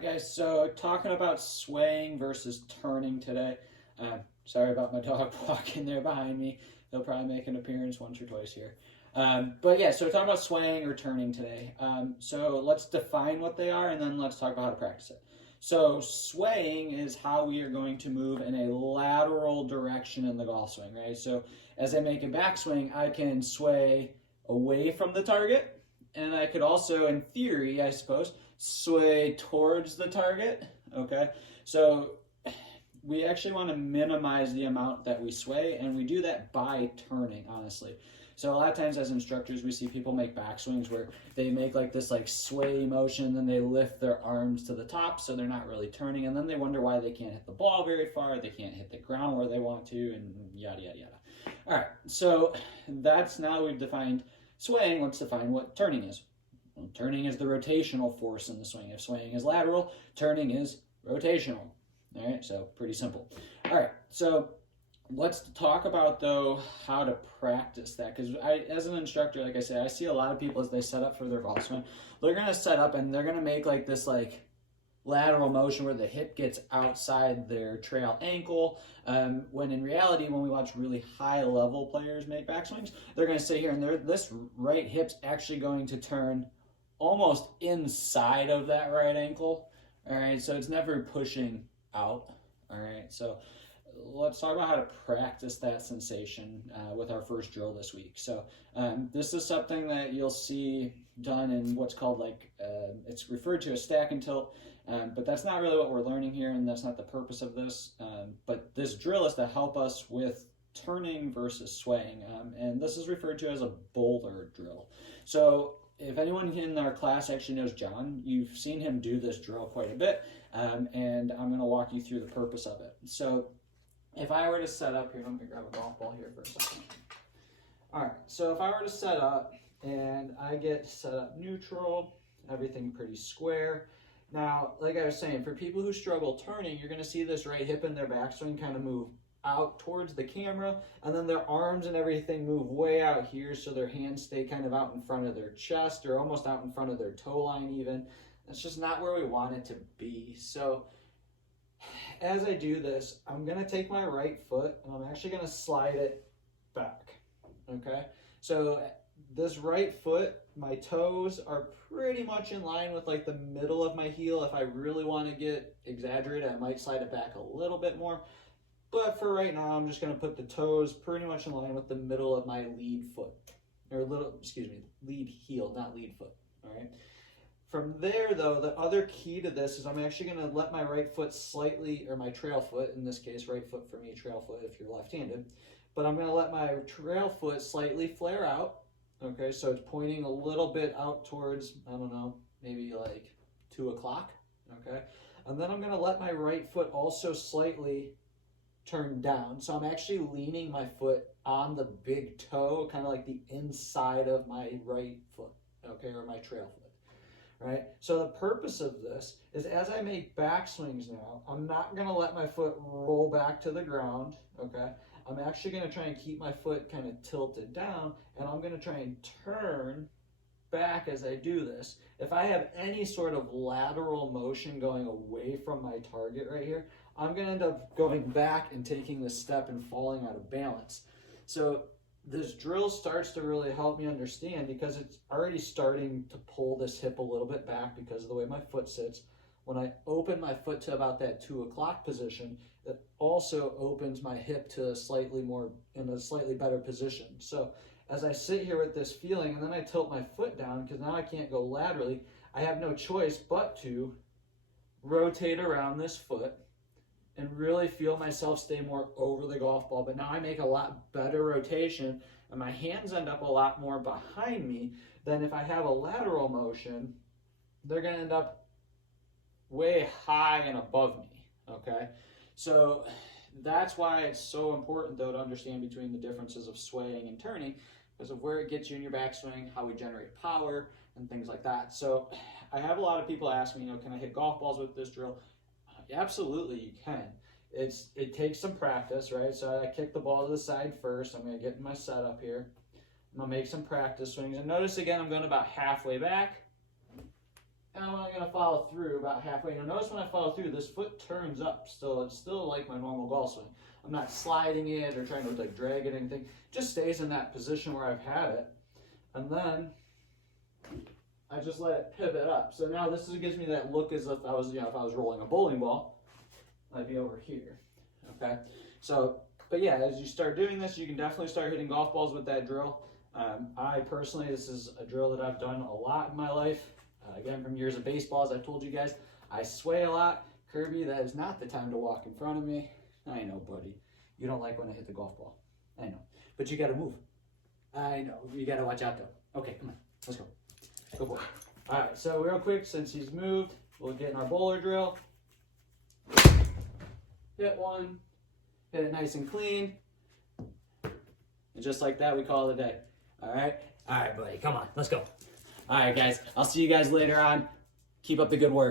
Alright guys, so talking about swaying versus turning today. Sorry about my dog walking there behind me. He'll probably make an appearance once or twice here. But yeah, so talking about swaying or turning today. So let's define what they are and then let's talk about how to practice it. So swaying is how we are going to move in a lateral direction in the golf swing, right? So as I make a backswing, I can sway away from the target, and I could also, in theory, I suppose, sway towards the target. Okay, so we actually want to minimize the amount that we sway, and we do that by turning, honestly. So a lot of times as instructors, we see people make backswings where they make like this like sway motion, then they lift their arms to the top, so they're not really turning, and then they wonder why they can't hit the ball very far, they can't hit the ground where they want to, and yada, yada, yada. All right, so that's now we've defined swaying. Let's define what turning is. Well, turning is the rotational force in the swing. If swaying is lateral, turning is rotational. All right, so pretty simple. All right, so let's talk about, though, how to practice that. Because as an instructor, like I said, I see a lot of people as they set up for their golf swing, they're going to set up and they're going to make like this like lateral motion where the hip gets outside their trail ankle, when in reality, when we watch really high level players make backswings, they're going to sit here and this right hip's actually going to turn almost inside of that right ankle. All right, so it's never pushing out. All right, so let's talk about how to practice that sensation with our first drill this week. So this is something that you'll see done in what's called like, it's referred to as stack and tilt, but that's not really what we're learning here, and that's not the purpose of this. But this drill is to help us with turning versus swaying, and this is referred to as a bowler drill. So if anyone in our class actually knows John, you've seen him do this drill quite a bit, and I'm going to walk you through the purpose of it. So if I were to set up here, let me grab a golf ball here for a second. All right, so if I were to set up and I get set up neutral, everything pretty square. Now, like I was saying, for people who struggle turning, you're going to see this right hip in their backswing kind of move out towards the camera, and then their arms and everything move way out here, so their hands stay kind of out in front of their chest or almost out in front of their toe line even. That's just not where we want it to be. So as I do this, I'm going to take my right foot and I'm actually going to slide it back. Okay, so this right foot, my toes are pretty much in line with like the middle of my heel. If I really want to get exaggerated, I might slide it back a little bit more. But for right now, I'm just going to put the toes pretty much in line with the middle of my lead foot. Or lead heel, not lead foot. All right. From there, though, the other key to this is I'm actually going to let my right foot slightly, or my trail foot, in this case, right foot for me, trail foot if you're left-handed. But I'm going to let my trail foot slightly flare out. Okay, so it's pointing a little bit out towards, I don't know, maybe like 2 o'clock. Okay. And then I'm going to let my right foot also slightly turn down. So I'm actually leaning my foot on the big toe, kind of like the inside of my right foot, okay, or my trail foot, right? So the purpose of this is as I make backswings now, I'm not going to let my foot roll back to the ground, okay? I'm actually going to try and keep my foot kind of tilted down, and I'm going to try and turn back as I do this. If I have any sort of lateral motion going away from my target right here, I'm going to end up going back and taking this step and falling out of balance. So this drill starts to really help me understand, because it's already starting to pull this hip a little bit back because of the way my foot sits. When I open my foot to about that 2 o'clock position, it also opens my hip to in a slightly better position. So as I sit here with this feeling and then I tilt my foot down, because now I can't go laterally, I have no choice but to rotate around this foot and really feel myself stay more over the golf ball. But now I make a lot better rotation and my hands end up a lot more behind me than if I have a lateral motion. They're going to end up way high and above me, okay? So that's why it's so important, though, to understand between the differences of swaying and turning, because of where it gets you in your backswing, how we generate power, and things like that. So I have a lot of people ask me, can I hit golf balls with this drill? Absolutely, you can. It takes some practice, right? So I kick the ball to the side first. I'm going to get in my setup here. I'm going to make some practice swings. And notice again, I'm going about halfway back. and I'm only going to follow through about halfway. Now notice when I follow through, this foot turns up still. It's still like my normal golf swing. I'm not sliding it or trying to like drag it or anything. It just stays in that position where I've had it. And then I just let it pivot up. So now this gives me that look as if I was, if I was rolling a bowling ball, I'd be over here. Okay. So, but yeah, as you start doing this, you can definitely start hitting golf balls with that drill. I personally, this is a drill that I've done a lot in my life. Again, from years of baseball, as I told you guys, I sway a lot. Kirby, that is not the time to walk in front of me. I know, buddy. You don't like when I hit the golf ball. I know. But you got to move. I know. You got to watch out, though. Okay, come on. Let's go. Go for it. All right, so real quick, since he's moved, we'll get in our bowler drill. Hit one. Hit it nice and clean. And just like that, we call it a day. All right? All right, buddy. Come on. Let's go. All right, guys. I'll see you guys later on. Keep up the good work.